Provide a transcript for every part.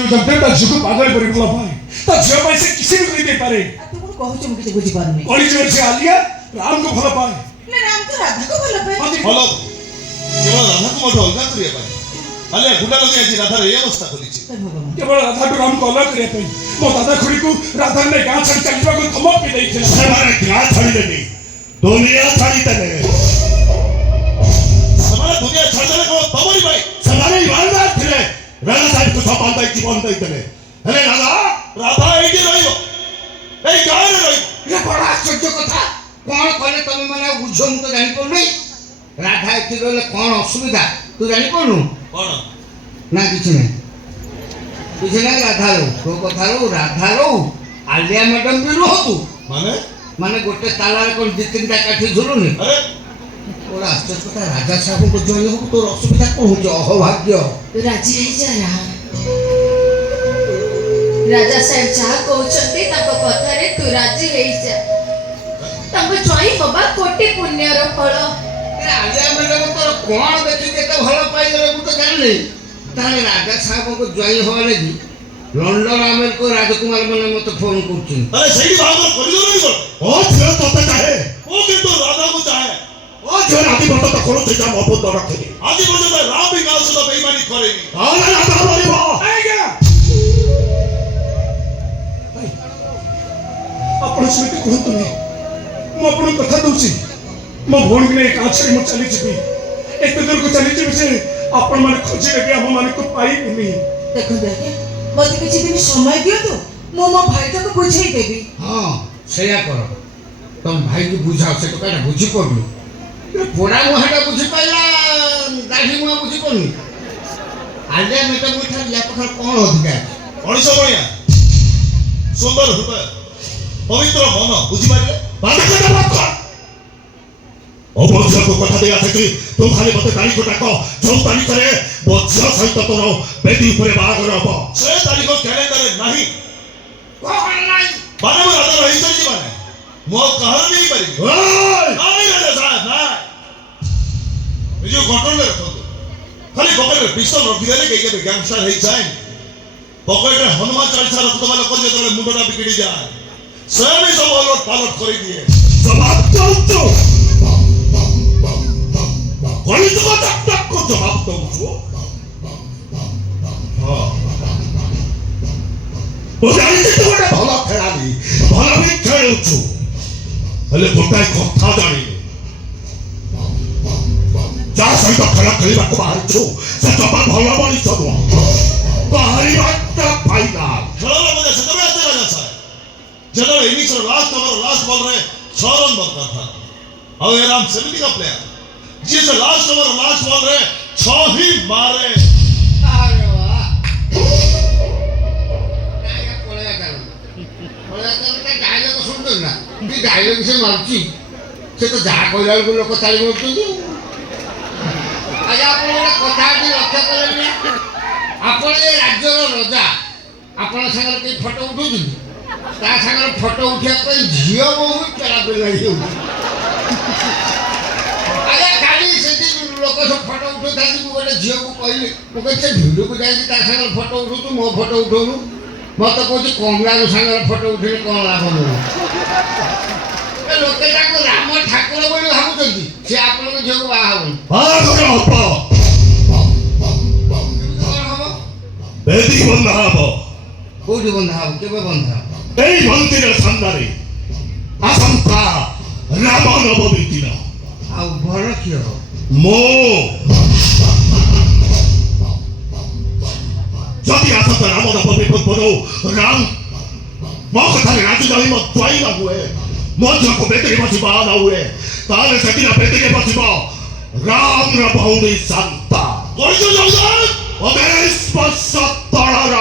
जो जब ता झुक पागल पर गला भाई ता झियो भाई से किसी भी कर दे पारे तू कोन कहू छ मुके बुझी पारनी कली जोर से आलिया राम को भला पाए ना राम तो राधा को भला पाए भलो केवल राधा को मत अलगा करिया पाए आलिया गुंडा लगे आज राधा रे अवस्था खोलीछि केवल राधा को राम को अलग करे पे मो दादा खुड़ी को राधा ने गां छाड़ी चलवा को धमक भी देई छे हमारे गां छाड़ी देनी दुनिया छाड़ी देने हमारा दुनिया छाड़ले को तमरी भाई समारे ईमानदार थे राणा साहब को सब बांधा जीवन देई देने हेले राधा एठी रहियो ए गां रे रहियो ये बड़ा आश्चर्य कथा कौन कहले तुम माने बुझो मु तो जानि पड़नु राधा एठी रहले कौन असुविधा तू जानि पड़नु कोन ना किछ नै किछ नै राधा रो तो कथा रो राधा रो आलिया मैडम भी रहो तू माने गोटे ताला रे कोन 2-3टा काठी झुलुनी अरे बड़ा आश्चर्य कथा राजा साहब को जय हो तो असुविधा को हो अभाग्य राजी है जा रहा राजा साहेब चाह कहउछंती ताको कथा रे तू राजी है जा तंग जोई बाबा कोटि पुण्य रो फल आलिया मैडम तो कौन देखि के तो भलो पाई गले मु तो जानले ताले राजा साहब को जय हो लगी लंडन अमेरिका राजकुमार माने मते फोन करछिन अरे सही भाग कर दो नहीं बोल ओ जो तो चाहे वो के तो राधा को चाहे ओ जो आदि बंद तो कोनो से मफत रखे आदि बंद में राम भी गाल से बेईमानी करेगी हां ना राधा बोलिबो आएगा अपन स्मृति कहतु नहीं मो अपन कथा दउची मो भोन के एक आछरी मो चली छिबी एक दूर को चली छिबी से अपन माने खोजी लगे हम माने को पाई नहीं देखो देखे मते किछि दिन समय दियो तो मो भाई को बुझाई देबी हां सेया करो तुम भाई को बुझाओ से तो काना बुझी पड़नु पोड़ा मुहाटा बुझी पाइला दाढ़ी मुहा बुझी पड़नु आलिया मेटा मुठा या पखर कोन अधिकार अणिस बणिया सुंदर हृदय पवित्र मन बुझी पाइले बात कर बात कर अबोझ को कथा दे आछे कि तू खाली मते तारीख डाक जो तारीख रे बोझ सहित तोर बेदी ऊपर बागर हबो से तारीख कैलेंडर नहीं कोन नाही माने वो राधा रही चली माने मो कहर नहीं पारी ओए नहीं राजा साहब नहीं जो कंट्रोल में रखो खाली पॉकेट में पिस्तल रखी देले कई के गैंगस्टर है जाए पॉकेट में हनुमान चालीसा रख तो वाला कोन जेतले मुंडा बिगड़ी जाए से भी सब अलट पालट कर दिए जवाब दो तो कोई तो तक को जवाब दो हां ओ जानी तो गोटे भला खेलाड़ी भला भी खेलुछु हेले गोटाए कथा जानी जा सहित खेला खेलवा को बाहर छु से जबा भला बनी छदो बाहरी बात फाइनल खेला मुझे सतरे आते राजा साहब जब innings last over last ball रे 6 रन बनता था अब ये राम सेमिति का प्लेयर जिस लास्ट ओवर लास्ट बॉल रे 6 ही मारे अरे वाह काय कोळ्या का डायलॉग सुनतो ना ती डायलॉग से मारची से तो जा कहला लोक ताली मारछुंती आज आपण एक कथा टी लक्ष्य करले आपण ए राज्यर राजा आपण संगे के फोटो उठुछी ता संगे फोटो उठिया पे झियो बहु चला बेलाई हो आया खाली से लोक सब फोटो उठो थाकी मु गोटे झियो को कहली मु कहते भिडियो को जाई ता संगे फोटो उठो तू मो फोटो उठोनु मत कहती कमला संगे फोटो उठे कोन लाभ हो ए लोकेटा को राम ठाकुर बोली भाबुचंती से आपन को झियो को बा हो बागर हबो बेदी बंधा हबो कोडी बंधा हो केबे बंधा এই মন্দিরের সামনে আসামকা রামনবমী দিন आ बड़ कियो মো যদি আসত রামনবমী পর্বত রাম ମୋ କଥାରେ ରାଜି ଯାଇ ମୋ ତ୍ୱାଇବା ହୁଏ ମୋ ଝିଅକୁ ବେଦୀରେ ବସିବା ନ ହୁଏ ତାହେଲେ ସେଦିନ ବେଦୀରେ ବସିବ ରାମର ଭଉଣୀ ଶାନ୍ତା କହିଛୁ ଜଗଦାନ 19 ବର୍ଷ ତଳର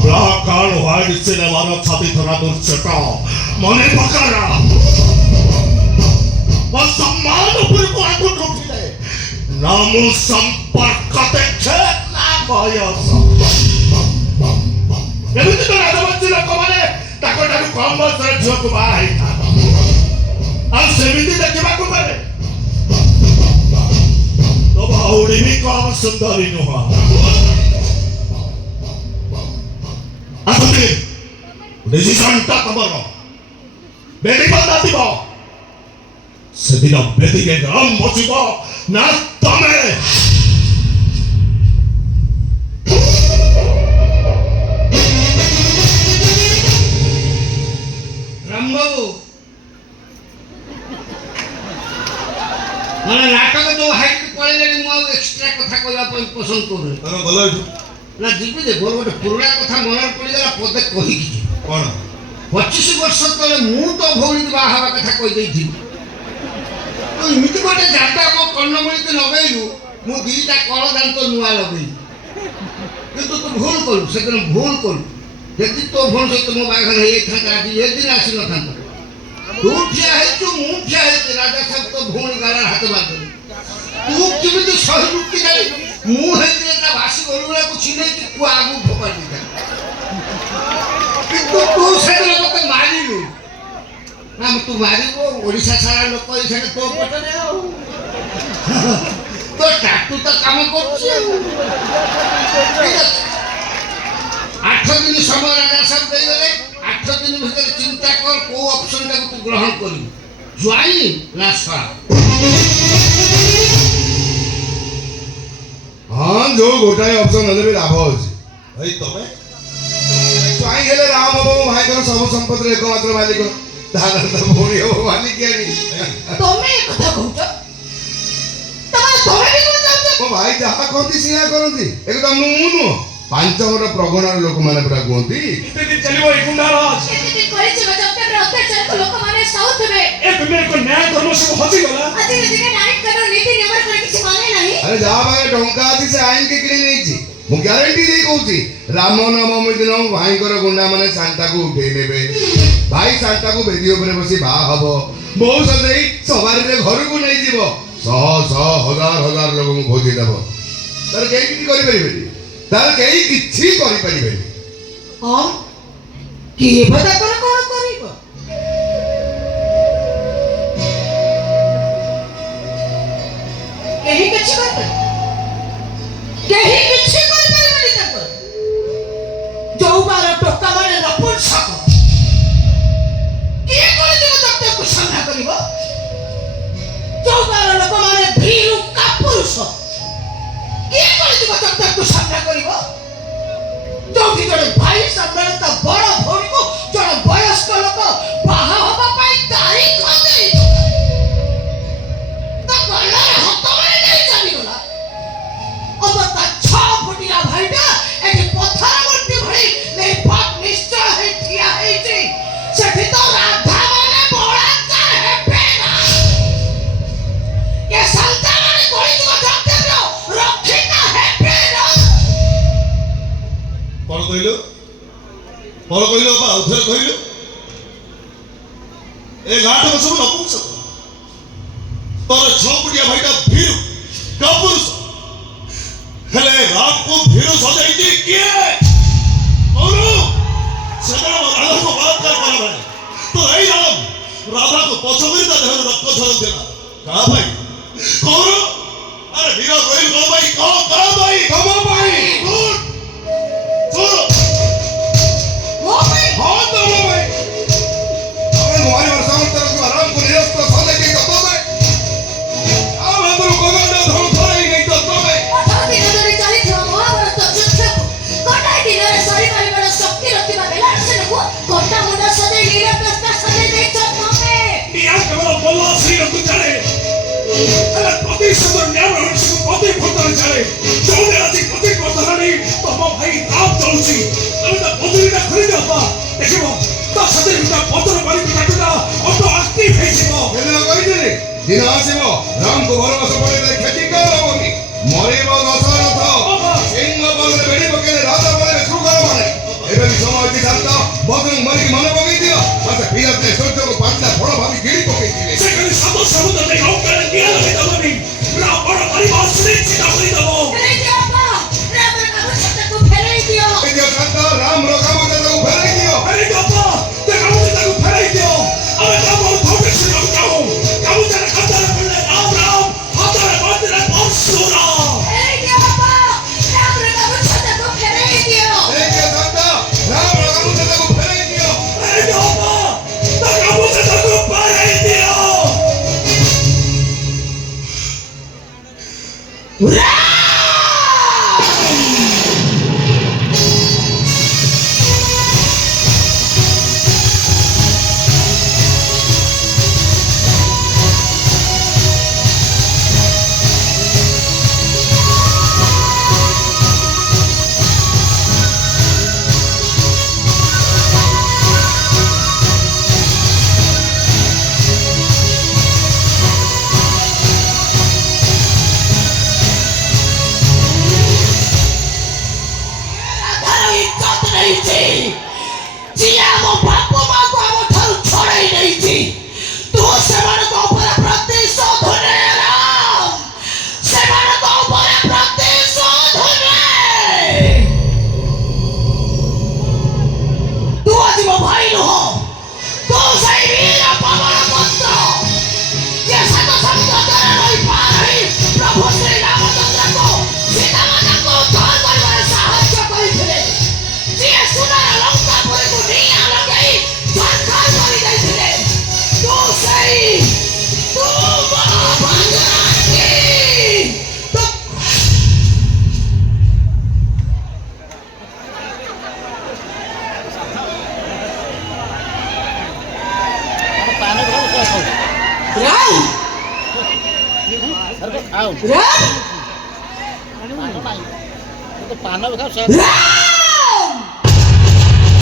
Blakan white cinema छवि थोड़ा दूर चटा मने पकारा और सम्मान ऊपर को आगु उठिले नामु संपर्क देखे ना भयो एमिति तो राजवंशी लोक माने ताको ताको कम बयसर झियो को बा है आ सेमिति देखिबा को पारे तो बाउडी भी कम सुंदरी नुहा ডিসিশনটা তোমার বেটি বন্ধা দিব সেদিন বেটিকে রাম বচিব না তমে রামবাবু মানে নাটক जो हाइट पड़े मु एक्स्ट्रा कथा कहवा पसंद करूँ ତମେ ଭଲ ଏଠୁ ना जीवी जे मोर गोटे पुराणा कथा मन पड़गला पदे कही କ'ଣ 25 वर्ष तले मु तो भौणी बाहा हवा कथा कहि देथि तो इमिति गोटे जाता मो कर्णमणि के लगैलु मु दीटा कळ दांत नुआ लगै किंतु तू भूल करू सेदिन भूल करू यदि तो भूल से तुम बाघर हे था आज एक दिन आसी न था तू ठिया है तू मु ठिया है राजा सब तो भौणी गाला हाथ बांध तू किमिति सही रुक्ति जाई मु हे ता भासी गोलुला को छिने कि तू आगु फोपाड़ दिता किंतु तू सेदिन मते मारिलु ना तू मारिबो ओडिसा सारा लोक इसेने तो पटने आ तो टाटू तो काम करछि 8 दिन समय राजा सब दे गले 8 दिन भीतर चिंता कर को ऑप्शन टा तू ग्रहण करी ज्वाई ना सा हाँ जो गोटाए ऑप्शन हेले भी लाभ अछि ଭାଇ ତମେ स्वाई हेले राम बाबू भाई कर सब संपत्ति एकमात्र मालिक दादा तो भोणी हो मालिक केनी ତମେ ଏ କଥା କହୁଛ ତମେ ବି କଣ ଚାହୁଁଛ ओ भाई जहा कहती सिया करंती एकदम नु पांच गोट प्रगणार लोक माने पुरा कहती କେତେ ଦିନ ଚାଲିବ ଏ ଗୁଣ୍ଡା ରାଜ କେତେ ଦିନ କରିଯିବ ଜବ୍ଦରେ ଅତ୍ୟାଚାରକୁ ଲୋକମାନେ ସାଉଥିବେ ଏ ଦୁନିଆରେ କୋ ନ୍ୟାୟ ଧର୍ମ ସବୁ ହଜିଗଲା ଆଜି ଦିନେ ନାଇଟ୍ କର ନୀତି ନିୟମ କରି କିଛି ମାନେ ନାହିଁ अरे जहा भाई टंका अछि से आइन के किने नहीं छी मु ग्यारंटी दे कहूची राम नवमी दिन भाई कर गुंडा माने शांता को उठे नेबे भाई शांता को बेदी ऊपर बसी बा हबो बहु सजई सवारी रे घर को नहीं जीवो सह सह हजार हजार लोग को भोजी देबो तार केही किछि करि परिबेनी तार केही किछि करि परिबेनी ହଁ କିଏ ପତା କଣ କଣ କରିବ କେହି କିଛି କରିପାରିବ କେହି କିଛି କରିପାରିବନି ତାଙ୍କର ଯୋଉ ବାର ଟୋକା ମାନେ ନପୁଂସକ କିଏ କରିଯିବ ତତ୍ତ୍ୱକୁ ସାମ୍ନା କରିବ ଯୋଉ ବାର ଲୋକମାନେ ଭୀରୁ କାପୁରୁଷ କିଏ କରିଯିବ ତତ୍ତ୍ୱକୁ ସାମ୍ନା କରିବ ଯୋଉଠି ଜଣେ ଭାଇ ସାମ୍ନାରେ ତା ବଡ଼ ଭଉଣୀକୁ ଜଣେ ବୟସ୍କ ଲୋକ ବାହା ହବା ପାଇଁ ତାରିଖ ଦେଇଦେଲା ତା ଗଳାରେ ହାତ ମାରି ଦେଇ ଚାଲିଗଲା ଅବ ତା 6 ଫୁଟିଆ ଭାଇଟା ଏଠି ପଥର ମୂର୍ତ୍ତି ଭଳି ନିର୍ବାକ ନିଶ୍ଚଳ ହେଇ ଠିଆ ହେଇଛି ସେଠି ତ ରାଧା ମାନେ ବଳାତ୍କାର ହେବେ ନା ଏ ସନ୍ତା ମାନେ କଳିଯୁଗ ଜଗତର ରକ୍ଷିତା ହେବେ ନା କ'ଣ କହିଲୁ ବା ଆଉଥରେ କହିଲୁ ଏ ଗାଁଟା ସବୁ ନପୁଂସକ ତୋର 6 ଫୁଟିଆ ଭାଇଟା ଭୀରୁ କାପୁରୁଷ ହେଲେ ରାମକୁ ଭୀରୁ ସଜାଇଛି କିଏ କହୁନୁ ସେଦିନ ରାଧାକୁ ବଳାତ୍କାର କଲା ବେଳେ ତ ଏଇ ରାଧାକୁ ପଛ କରି ତା ଦେହରୁ ରକ୍ତ ଝରୁଥିଲା କାହା ପାଇଁ କହୁନୁ ଆରେ ଭୀର ରହିଲ କଣ ପାଇଁ କାହା ପାଇଁ कम भाई ଶୁଣ ମୋ ପାଇଁ हाँ तो भाई अबे मोबाइल पर साउंड तरफ को आराम को निरस्त साले के तो भाई अब हम तो कोगंडा धम थोड़ा ही नहीं तो भाई 18 ଦିନ ଧରି ଚାଲିଥିବା ମହାଭାରତ ଯୁଦ୍ଧକୁ ଗୋଟାଏ ଦିନରେ ସରିପାରିବାର ଶକ୍ତି ରଖିବା ବେଲାସେନକୁ ଗୋଟା ମୁଣ୍ଡ ସଦେଇ ନିରପେକ୍ଷ ସଦେଇ ଦେଇଛ ତମେ ନିଆଁ କେବଳ ବୋଲା ଶ୍ରୀରକୁ ଜାଣେ ହେଲେ ପ୍ରତିଶୋଧ ନ୍ୟାୟ ରହସ୍ୟକୁ ପ୍ରତି ଭୂତରେ ଜାଣେ ଯୋଉଠି ଆଜି ପ୍ରତି କଥାରେ ତମ ଭାଇ ରାମ ଚଳୁଛି ତମେ ତା ପଦରୀଟା ଖୋଲିଦିଅ ବା ଦେଖିବ ତା ସାଥିରେ ତା ପଦର ବାରିକୁ କାଟୁଟା ଅଟୋ ଆକ୍ଟିଭ ହେଇଯିବ केना कहिदिले दिन आसीबो राम को भरोसा पड़े खेती कर होगी मरिबो दशरथ सिंह बलरे बेड़ी पकेले राजा बलरे सुगर माने एबे भी समय की शांत बदरंग मरि के मन पकई दियो बस फिरते सोचो को पांचटा फड़ भाभी गिरी पकई दिले ସେ ଖାଲି ସାତ ସମୁଦ୍ର ଦେଇ ଅଙ୍କରେ ନିଆଁ ଲଗେଇଦବନି ରାବଣ ପରିବାର ସୁନିଶ୍ଚିତ କରିଦବ ଫେରେଇ ଦିଅ ବାପା ରାମର କାମ ସତ୍ୟକୁ ଫେରେଇ ଦିଅ ए दियो शांत राम रो काम ते को फेराई दियो ଆରେ ବାପା તે କାମୁଚି ତାକୁ ଫେରାଇ ଦିଅ ଆମେ କାମ ଧୋକେ ଶୁଣିବାକୁ ଚାହୁଁ କାମୁଚାରେ ଖାତାରେ ପଡ଼ିଲେ ରାମ ରାମ ହାତରେ ବାନ୍ଧିଲେ ପରଶୁରାମ ଫେରେଇ ଦିଅ ବାପା ରାମର କାମ ସତ୍ୟକୁ ଫେରେଇ ଦିଅ ए दियो शांत राम रो काम ते को फेराई दियो ନେଇଛି ଯିଏ ଆମ ବାପ ମାକୁ ଆମ ଠାରୁ ଛଡ଼େଇ ନେଇଛି ତୁ ସେମାନଙ୍କ ଉପରେ ପ୍ରତିଶୋଧ ନେ ରାମ ସେମାନଙ୍କ ଉପରେ ପ୍ରତିଶୋଧ ନେ ତୁ ଆଜି ମୋ ଭାଇ ନୁହଁ ତୁ ସେଇ ବୀର ପବନ ପୁତ୍ର ଯିଏ ସାତ ସମୁଦ୍ରରେ ରହି ପାର ହୋଇ ପ୍ରଭୁ ଶ୍ରୀ ରାମଚନ୍ଦ୍ରଙ୍କୁ ସୀତାମାତାଙ୍କୁ ଉଦ୍ଧାର କରିବାରେ ସାହାଯ୍ୟ କରିଥିଲେ ଯିଏ ସୁନାର ଲଙ୍କାପୁରୀକୁ ନିଆଁ ଲଗେଇ ଛାରଖାର କରିଦେଇଥିଲେ ତୁ ସେଇ ତୁ ମୋ ଭଗବାନୀ ତୁ ରାମ ରାମ ପାନ ଖାଉ ରାମ